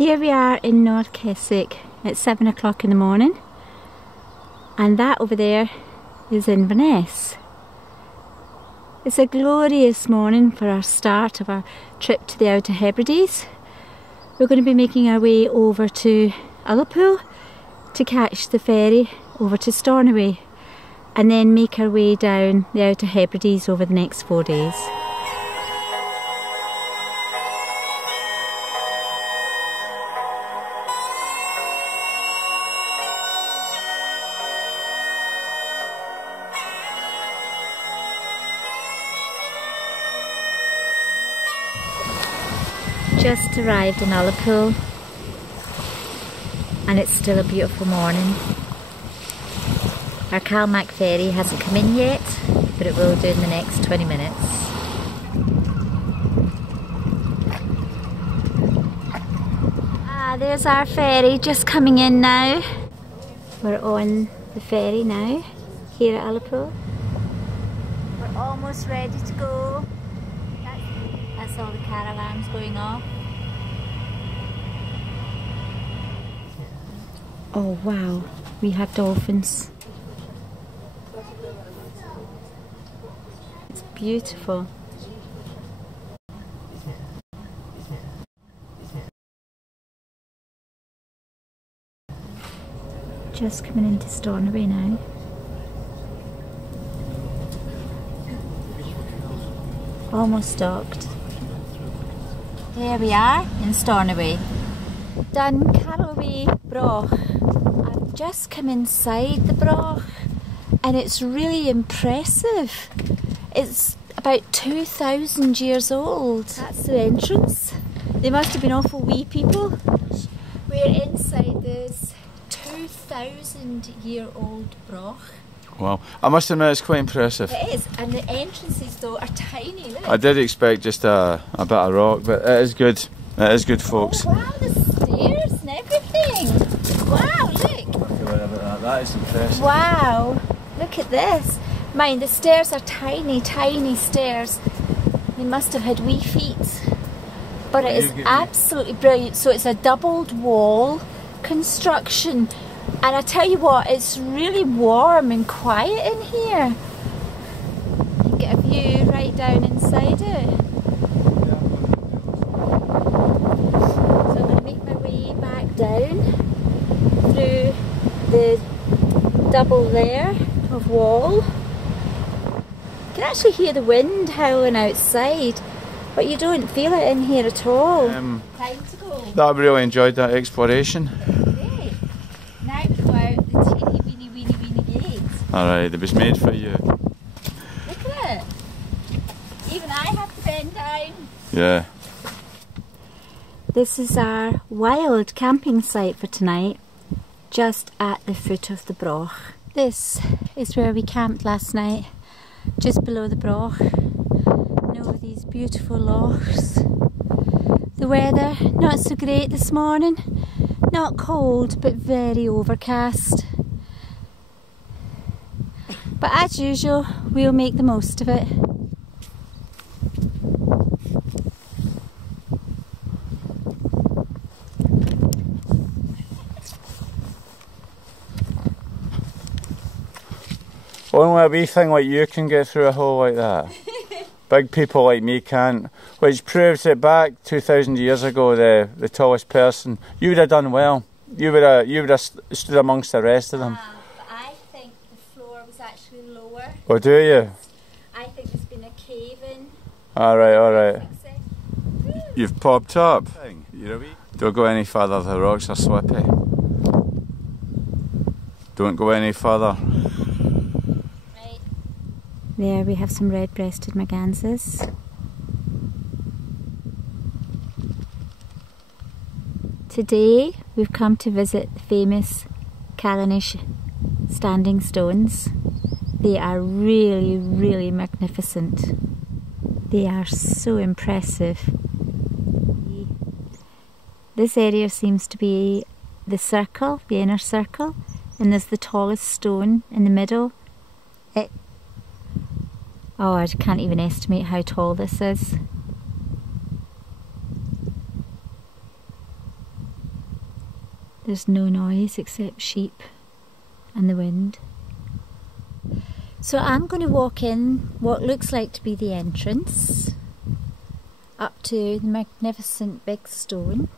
Here we are in North Keswick at 7 o'clock in the morning, and that over there is Inverness. It's a glorious morning for our start of our trip to the Outer Hebrides. We're going to be making our way over to Ullapool to catch the ferry over to Stornoway and then make our way down the Outer Hebrides over the next 4 days. Just arrived in Ullapool and it's still a beautiful morning. Our Calmac ferry hasn't come in yet, but it will do in the next 20 minutes. There's our ferry just coming in now. We're on the ferry now, here at Ullapool. We're almost ready to go. That's all the caravans going off. Oh wow, we have dolphins. It's beautiful. Just coming into Stornoway now. Almost docked. There we are in Stornoway. Done Carroway Broch. I've just come inside the Broch and it's really impressive. It's about 2,000 years old. That's the entrance. They must have been awful wee people. We're inside this 2,000-year-old Broch. Wow, I must admit it's quite impressive. It is, and the entrances though are tiny. Look. I did expect just a bit of rock, but it is good. It is good, folks. Oh wow, the stairs and everything. Wow, look. That is impressive. Wow, look at this. Mind, the stairs are tiny, tiny stairs. They must have had wee feet. But it is absolutely brilliant. So it's a doubled wall construction. And I tell you what, it's really warm and quiet in here. You can get a view right down inside it. So I'm going to make my way back down through the double layer of wall. You can actually hear the wind howling outside, but you don't feel it in here at all. Time to go. I really enjoyed that exploration. Alright, it was made for you. Look at it. Even I have to bend down. Yeah. This is our wild camping site for tonight, just at the foot of the Broch. This is where we camped last night, just below the Broch, and over these beautiful lochs. The weather, not so great this morning, not cold but very overcast. But as usual, we'll make the most of it. Only a wee thing like you can get through a hole like that. Big people like me can't. Which proves that back 2,000 years ago, the tallest person, you would have done well. You would have stood amongst the rest of them. Oh, do you? I think there's been a cave in. Alright, alright. You've popped up. Don't go any further, the rocks are slippy. Don't go any further. Right. There we have some red-breasted mergansers. Today we've come to visit the famous Callanish standing stones. They are really, really magnificent. They are so impressive. This area seems to be the circle, the inner circle, and there's the tallest stone in the middle. Oh, I can't even estimate how tall this is. There's no noise except sheep and the wind. So I'm going to walk in what looks like to be the entrance up to the magnificent big stone.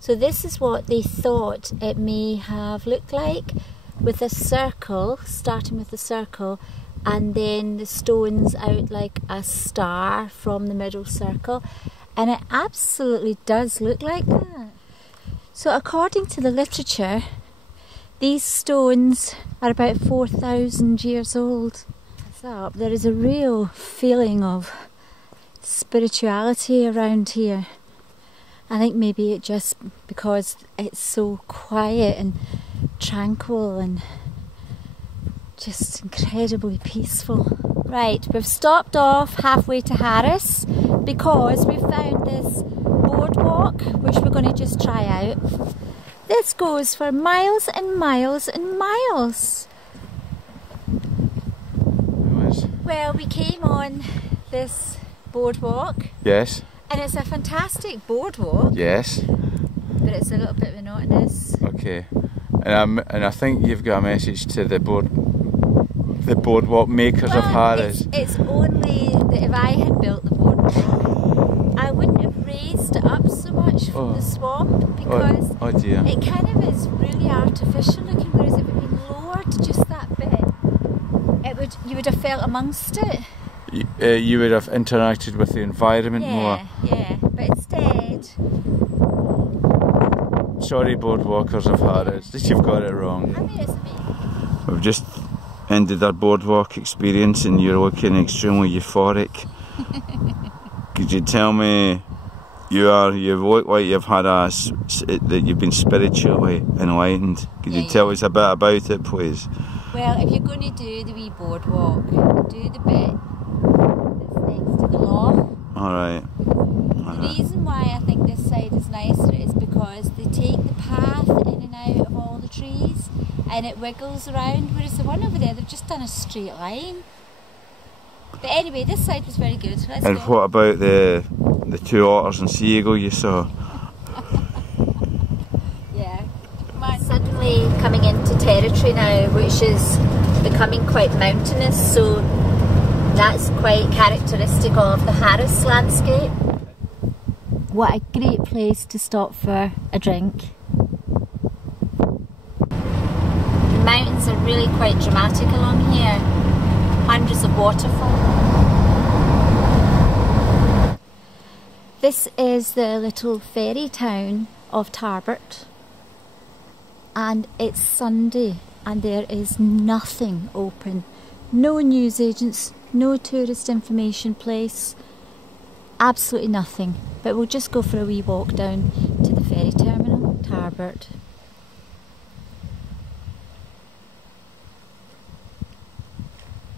So this is what they thought it may have looked like, with a circle, starting with a circle, and then the stones out like a star from the middle circle. And it absolutely does look like that. So according to the literature, these stones are about 4,000 years old. So there is a real feeling of spirituality around here. I think maybe it just because it's so quiet and tranquil and just incredibly peaceful. Right, we've stopped off halfway to Harris because we found this boardwalk which we're going to just try out. This goes for miles and miles and miles. Well, we came on this boardwalk. Yes. And it's a fantastic boardwalk. Yes. But it's a little bit monotonous. Okay. And I think you've got a message to the boardwalk makers of Harris. It's only that if I had built the boardwalk, I wouldn't have raised it up so much from the swamp, because it kind of is really artificial looking, whereas if it had been lowered to just that bit, you would have felt amongst it. You would have interacted with the environment more. Yeah, but instead... Sorry, boardwalkers of Harris, you've got it wrong. I mean, it's amazing. We've just ended our boardwalk experience and you're looking extremely euphoric. Could you tell me, you look like you've had that you've been spiritually enlightened. Could you tell us a bit about it, please? Well, if you're going to do the wee boardwalk, do the bit that's next to the law. Alright. The reason why I think this side is nicer is because they take the path in and out of all the trees and it wiggles around, whereas the one over there, they've just done a straight line. But anyway, this side was very good. Let's and go. What about the two otters and sea eagle you saw? Yeah. Suddenly coming into territory now which is becoming quite mountainous, so that's quite characteristic of the Harris landscape. What a great place to stop for a drink. The mountains are really quite dramatic along here. Hundreds of waterfalls. This is the little ferry town of Tarbert, and it's Sunday and there is nothing open. No newsagents, no tourist information place, absolutely nothing. But we'll just go for a wee walk down to the ferry terminal, Tarbert.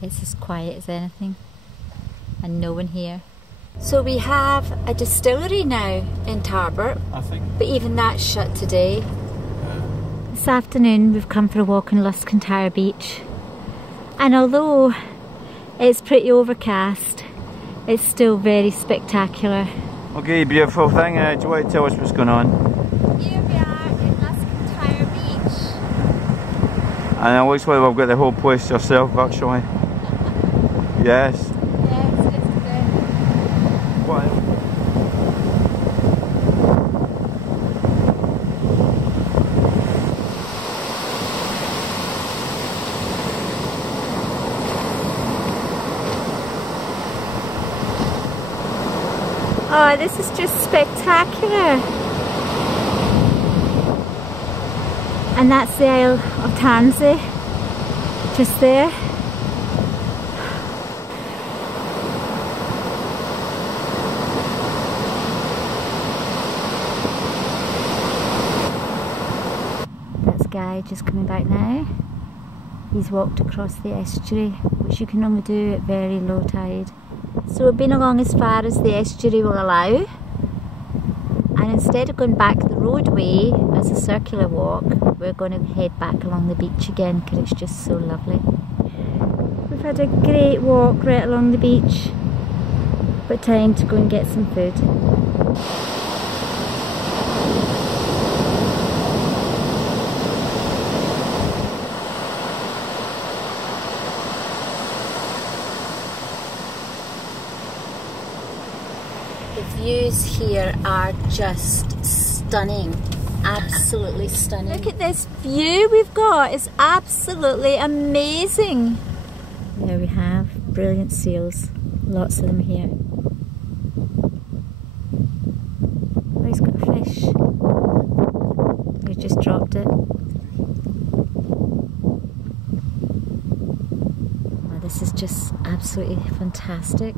It's as quiet as anything and no one here. So we have a distillery now in Tarbert, but even that's shut today. This afternoon we've come for a walk on Luscantire Beach, and although it's pretty overcast, it's still very spectacular. Okay, beautiful thing. Do you want to tell us what's going on? Here we are in Luscantire Beach. And it looks like we've got the whole place to ourselves virtually. Yes. Yes, it's good. What? Oh, this is just spectacular. And that's the Isle of Tansey, just there. That's Guy just coming back now. He's walked across the estuary, which you can only do at very low tide. So we've been along as far as the estuary will allow, and instead of going back the roadway as a circular walk, we're going to head back along the beach again because it's just so lovely. We've had a great walk right along the beach, but time to go and get some food. views here are just stunning. Absolutely stunning. Look at this view we've got. It's absolutely amazing. There we have brilliant seals. Lots of them here. Oh, he's got a fish. He just dropped it. Oh, this is just absolutely fantastic.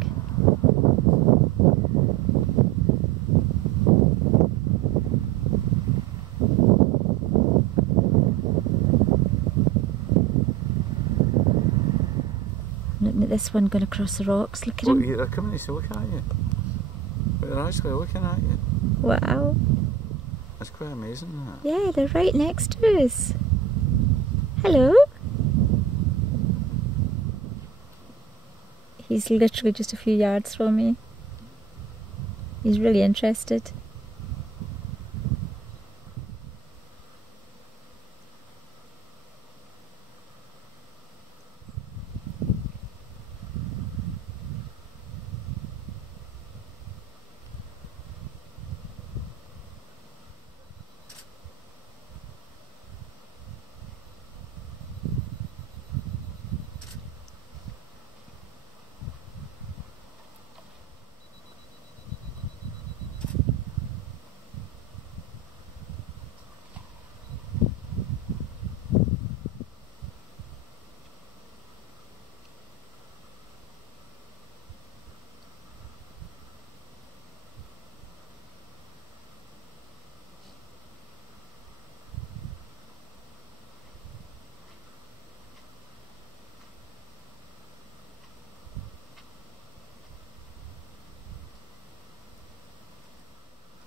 Looking at this one going across the rocks, look at him. They're coming to look at you. They're actually looking at you. Wow. That's quite amazing, isn't it? Yeah, they're right next to us. Hello. He's literally just a few yards from me. He's really interested.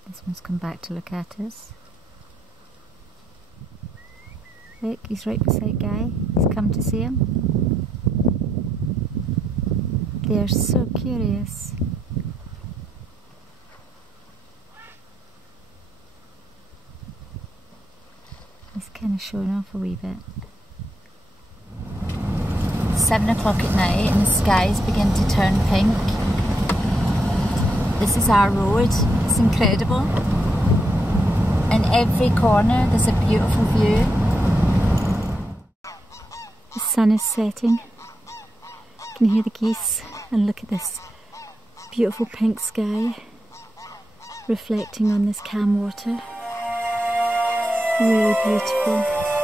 This one's come back to look at us. Look, he's right beside Guy. He's come to see him. They are so curious. He's kind of showing off a wee bit. 7 o'clock at night and the skies begin to turn pink. This is our road. It's incredible. In every corner there's a beautiful view. The sun is setting. You can hear the geese and look at this beautiful pink sky reflecting on this calm water. Really beautiful.